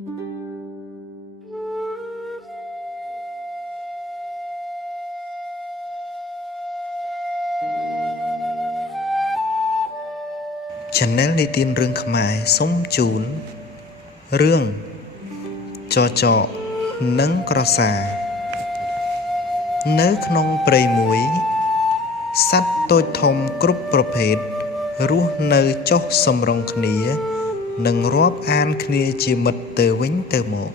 Channel នេះទានរឿងខ្មែរសុំជូនរឿងចចកនិងក្រសានៅក្នុងព្រៃមួយសត្វតូចធំគ្រប់ប្រភេទរស់នៅចុះសម្រុងគ្នានិងរាប់អានគ្នាជាមិត្តទៅវិញទៅមក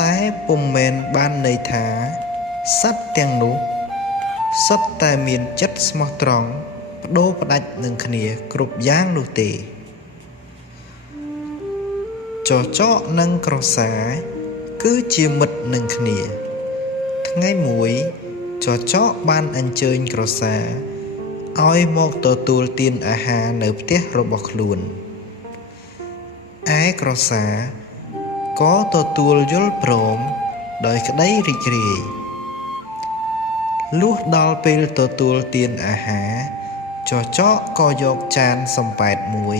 តែពុំមែនបានន័យថាសត្វទាំងនោះសុទ្ធតែមានចិត្តស្មោះត្រង់ប្ដូរផ្ដាច់នឹងគ្នាគ្រប់យ៉ាងនោះទេចចកនិងក្រសាគឺជាមិត្តនឹងគ្នាថ្ងៃមួយចចកបានអញ្ជើញក្រសាឲ្យមកទទួលទានអាហារនៅផ្ទះរបស់ខ្លួនឯក្រសាក៏ទទួលយល់ព្រមដោយក្តីរីករាយលុះដល់ពេលទទួលទានអាហារចចកក៏យកចានសំប៉ែតមួយ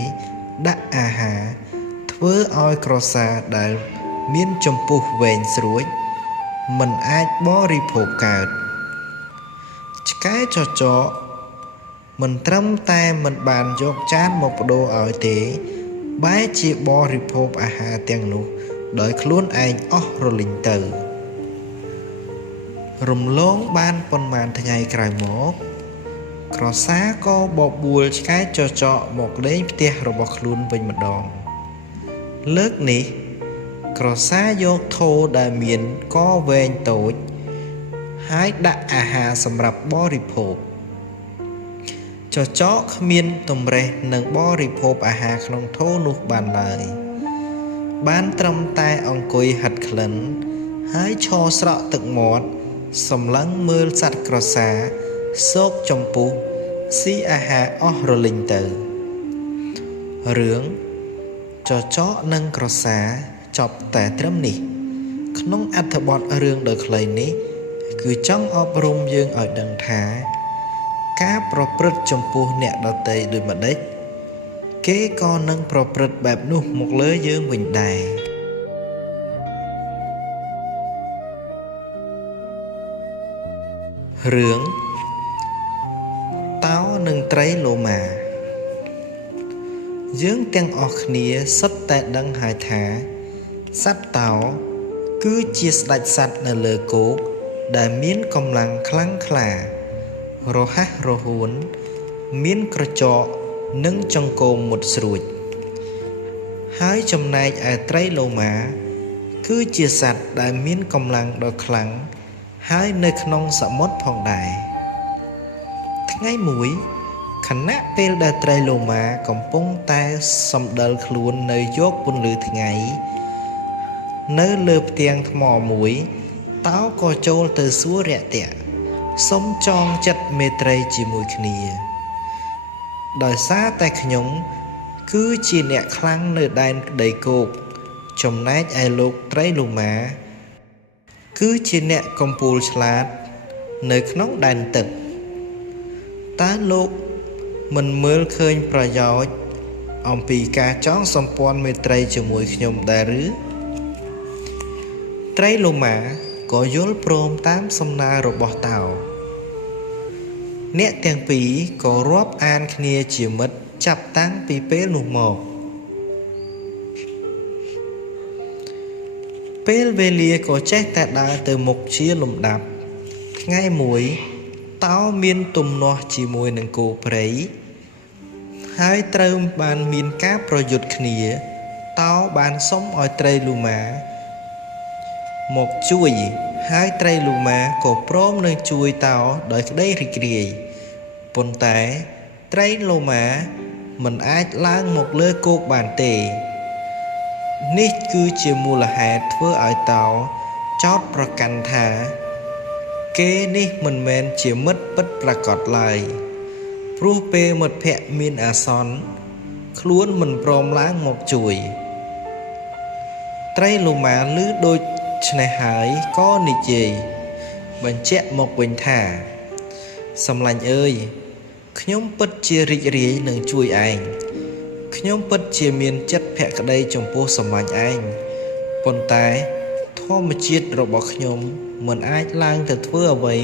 ដាក់អាហារធ្វើឲ្យក្រសាដែលមានចម្ពុះវែងស្រួចមិនអាចបរិភោគកើតឆ្កែចចកមិនត្រឹមតែមិនបានយកចានមកប្ដូរឲ្យទេបែរជាបរិភោគអាហារទាំងនោះដោយខ្លួនឯងអស់រលីងទៅរំលងបានប៉ុន្មានថ្ងៃក្រោយមកក្រសាក៏បបួលឆ្កែចចកមកលេងផ្ទះរបស់ខ្លួនវិញម្ដងលើកនេះក្រសាយកថូដែលមានកវែងតូចហើយដាក់អាហារសម្រាប់បរិភោគចចកគ្មានតម្រេះនឹងបរិភោគអាហារក្នុងថូនោះបានឡើយបានត្រឹមតែអង្គុយហិតក្លិនហើយឈរស្រក់ទឹកមាត់សម្លឹងមើលសត្វក្រសាសោកចំពុះស៊ីអាហារអស់រលីងទៅរឿងចចកនិងក្រសាចប់តែត្រឹមនេះក្នុងអត្ថបទរឿងដ៏ខ្លីនេះគឺចង់អប់រំយើងឲ្យដឹងថាការប្រព្រឹត្តចំពោះអ្នកដទៃដូចម្ដេចគេក៏នឹងប្រព្រឹត្តបែបនោះមកលើយើងវិញដែររឿងតោនិងត្រីឡូម៉ាយើងទាំងអស់គ្នាសុទ្ធតែដឹងហើយថាសត្វតោគឺជាស្ដេចសត្វនៅលើគោកដែលមានកម្លាំងខ្លាំងក្លារហ័សរហួនមានក្រចកនិងចង្កូមមុតស្រួចហើយចំណែកឯត្រីឡូម៉ាគឺជាសត្វដែលមានកម្លាំងដ៏ខ្លាំងហើយនៅក្នុងសមុទ្រផងដែរថ្ងៃមួយខណៈពេលដែលត្រីឡូម៉ាកំពុងតែសម្ដិលខ្លួននៅយកពន្លឺថ្ងៃនៅលើផ្ទាំងថ្មមួយតោក៏ចូលទៅសួររាក់ទាក់សុំចងចិត្តមេត្រីជាមួយគ្នាដោយសារតែខ្ញុំគឺជាអ្នកខ្លាំងនៅដែនក្តីគោកចំណែកឯលោកត្រីឡូម៉ាគឺជាអ្នកកំពូលឆ្លាតនៅក្នុងដែនទឹកតើលោកមិនមើលឃើញប្រយោជន៍អំពីការចងសម្ព័ន្ធមេត្រីជាមួយខ្ញុំដែរឬត្រីឡូម៉ាក៏យល់ព្រមតាមសំណើរបស់តោអ្នកទាំងពីរក៏រាប់អានគ្នាជាមិត្តចាប់តាំងពីពេលនោះមកពេលវេលាក៏ចេះតែដើរទៅមុខជាលំដាប់ថ្ងៃមួយតោមានទំនាស់ជាមួយនឹងគោព្រៃហើយត្រូវបានមានការប្រយុទ្ធគ្នាតោបានសុំឲ្យត្រីឡូម៉ាមកជួយហើយត្រីឡូម៉ាក៏ព្រមនឹងជួយតោដោយក្តីរីករាយប៉ុន្តែត្រីឡូម៉ាមិនអាចឡើងមកលើគោកបានទេនេះគឺជាមូលហេតុធ្វើឲ្យតោចោទប្រកាន់ថាគេនេះមិនមែនជាមិត្តពិតប្រាកដឡើយព្រោះពេលមិត្តភក្តិមានអាសន្នខ្លួនមិនព្រមឡើងមកជួយត្រីឡូម៉ាឮដូច្នេះហើយក៏និយាយបញ្ជាក់មកវិញថាសម្លាញ់អើយខ្ញុំពិតជារីករាយនឹងជួយឯង ខ្ញុំពិតជាមានចិត្តភក្តីចំពោះសម្លាញ់ឯងប៉ុន្តែធម្មជាតិរបស់ខ្ញុំមិនអាចឡើងទៅធ្វើអ្វី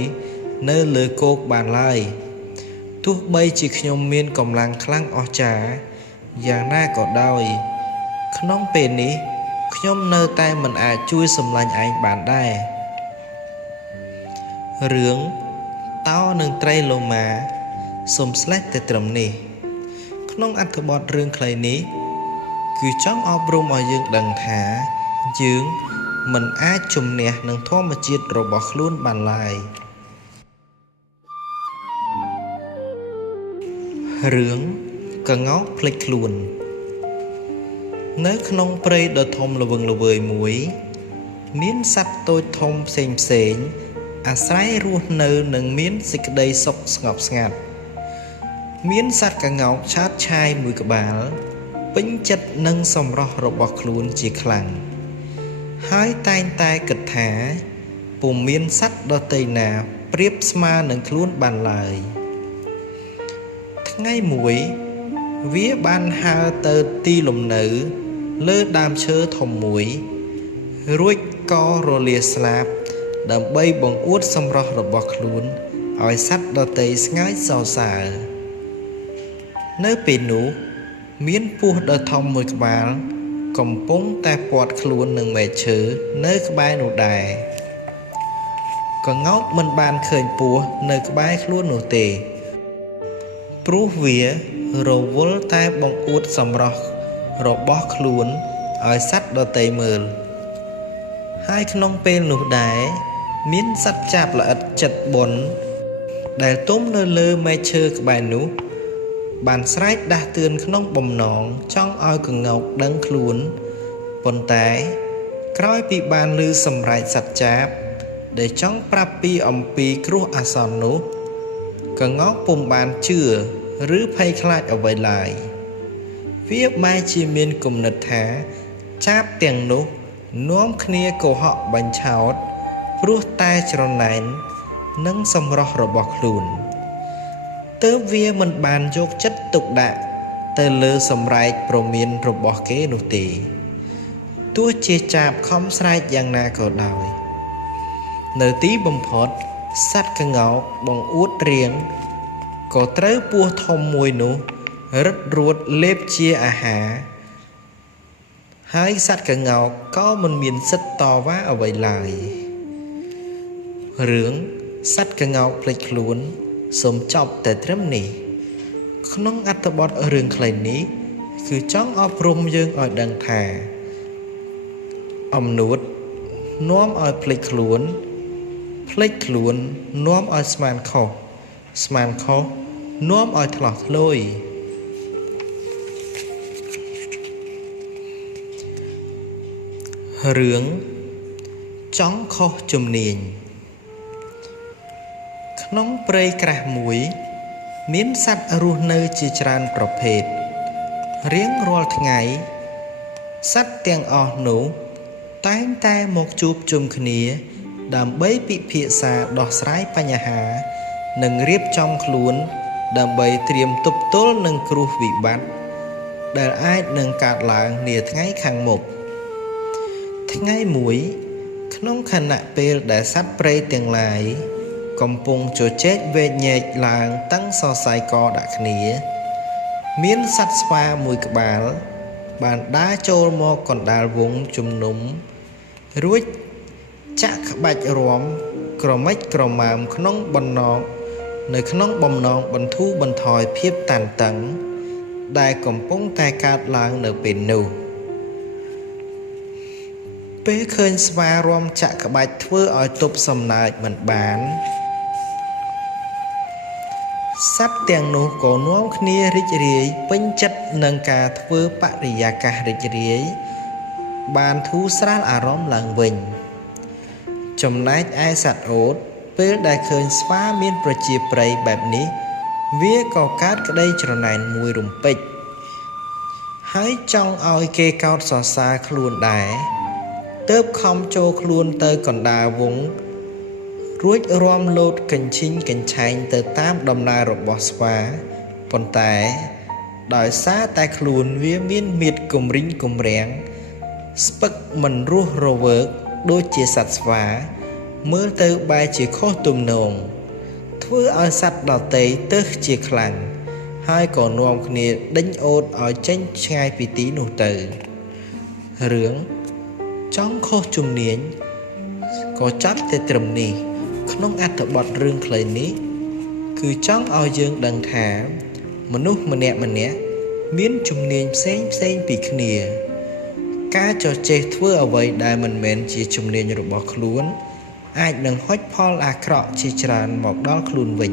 នៅលើគោកបានឡើយទោះបីជាខ្ញុំមានកម្លាំងខ្លាំងអស្ចារ្យយ៉ាងណាក៏ដោយក្នុងពេលនេះខ្ញុំនៅតែមិនអាចជួយសម្លាញ់ឯងបានដែររឿងតោនិងត្រីឡូម៉ាសូមស្លេះតែត្រឹមនេះក្នុងអត្ថបទរឿងខ្លីនេះគឺចង់អប់រំឲ្យយើងដឹងថាយើងមិនអាចជំនះនឹងធម្មជាតិរបស់ខ្លួនបានឡើយរឿងក្ងោកភ្លេចខ្លួននៅក្នុងព្រៃដ៏ធំល្វឹងល្វើយមួយមានសត្វតូចធំផ្សេងអាស្រ័យរស់នៅនិងមានសេចក្តីសុខស្ងប់ស្ងាត់មានសត្វក្ងោកឆើតឆាយមួយក្បាលពេញចិត្តនឹងសម្រស់របស់ខ្លួនជាខ្លាំងហើយតែងតែគិតថាពុំមានសត្វដទៃណាប្រៀបស្មើនឹងខ្លួនបានឡើយថ្ងៃមួយវាបានហើរទៅទីលំនៅលើដើមឈើធំមួយរួចក៏រលាស្លាប់ដើម្បីបង្អួតសម្រស់របស់ខ្លួនឲ្យសត្វដទៃស្ងើចសរសើរនៅពេលនោះមានពស់ដ៏ធំមួយក្បាលកំពុងតែពាត់ខ្លួននឹងមែកឈើនៅក្បែរនោះដែរក្ងោកមិនបានឃើញពស់នៅក្បែរខ្លួននោះទេព្រោះវារវល់តែបង្អួតសម្រស់របស់ខ្លួនឲ្យសត្វដទៃមើលហើយក្នុងពេលនោះដែរមានសត្វចាបល្អិតចិត្តបុណ្យដែលទុំនៅលើមែកឈើក្បែរនោះបានស្រែកដាស់តឿនក្នុងបំណងចង់ឲ្យក្ងោកដឹងខ្លួនប៉ុន្តែក្រោយពីបានឮសម្រែកសត្វចាបដែលចង់ប្រាប់ពីអំពីគ្រោះអាសន្ននោះក្ងោកពុំបានជឿឬភ័យខ្លាចអ្វីឡើយវាបែរជាមានគំនិតថាចាបទាំងនោះនាំគ្នាកុហកបញ្ឆោតព្រោះតែច្រណែននឹងសម្រស់របស់ខ្លួនទើបវាមិនបានយកចិត្តទុកដាក់ទៅលើសម្រែកប្រមានរបស់គេនោះទេទោះជាចាបខំស្រែកយ៉ាងណាក៏ដោយនៅទីបំផុតសត្វក្ងោកបង្អួតរៀងក៏ត្រូវពស់ធំមួយនោះរឹតរួតលេបជាអាហារហើយសត្វក្ងោកក៏មិនមានសិទ្ធិតវ៉ាអ្វីឡើយរឿងសត្វក្ងោកភ្លេចខ្លួនសូមចប់តែត្រឹមនេះក្នុងអត្ថបទរឿងខ្លីនេះគឺចង់អប់រំយើងឲ្យដឹងថាអំនួតនាំឲ្យភ្លេចខ្លួននាំឲ្យស្មានខុសនាំឲ្យថ្លោះធ្លុយរឿងចង់ខុសជំនាញក្នុងព្រៃក្រាស់មួយមានសត្វរស់នៅជាច្រើនប្រភេទរៀងរាល់ថ្ងៃសត្វទាំងអស់នោះតែងតែមកជួបជុំគ្នាដើម្បីពិភាក្សាដោះស្រាយបញ្ហានិងរៀបចំខ្លួនដើម្បីត្រៀមទប់ទល់នឹងគ្រោះវិបត្តិដែលអាចនឹងកើតឡើងនាថ្ងៃខាងមុខថ្ងៃមួយក្នុងខណៈពេលដែលសត្វព្រៃទាំងឡាយកំពុងជជែកវែកញែកឡើងតាំងសរសៃកដាក់គ្នាមានសត្វស្វាមួយក្បាលបានដើរចូលមកកណ្ដាលវងជំនុំរួចចាក់ក្បាច់រាំក្រមិចក្រមើមក្នុងបំណងបន្ធូរបន្ថយភាពតានតឹងដែលកំពុងតែកើតឡើងនៅពេលនោះពេលឃើញស្វារាំចាក់ក្បាច់ធ្វើឲ្យទប់សំណើចមិនបានសត្វទាំងនោះក៏នាំគ្នារីករាយពេញចិត្តនឹងការធ្វើបរិយាកាសរីករាយបានធូរស្រាលអារម្មណ៍ឡើងវិញចំណែកឯសត្វអូតពេលដែលឃើញស្វាមានប្រជាប្រិយបែបនេះវាក៏កើតក្តីច្រណែនមួយរំពេចហើយចង់ឲ្យគេកោតសរសើរខ្លួនដែរទើបខំចូលខ្លួនទៅកណ្ដាលវងរួចរាំលោតកញ្ឈិញកញ្ឆែងទៅតាមដំណើររបស់ស្វាប៉ុន្តែ ដោយសារតែខ្លួនវាមានមាឌគំរិញគំរាំងស្ពឹកមិនរស់រវើកដូចជាសត្វស្វាមើលទៅបែរជាខុសទំនងធ្វើឲ្យសត្វដទៃទើសជាខ្លាំងហើយក៏នាំគ្នាដេញអូតឲ្យចេញឆ្ងាយពីទីនោះទៅរឿងចង់ខុសជំនាញក៏ចាប់តែត្រឹមនេះក្នុងអត្ថបទរឿងខ្លីនេះគឺចង់ឲ្យយើងដឹងថាមនុស្សម្នាក់មានជំនាញផ្សេងពីគ្នាការចចេះធ្វើអ្វីដែលមិនមែនជាជំនាញរបស់ខ្លួនអាចនឹងហុចផលអាក្រក់ជាច្រើនមកដល់ខ្លួនវិញ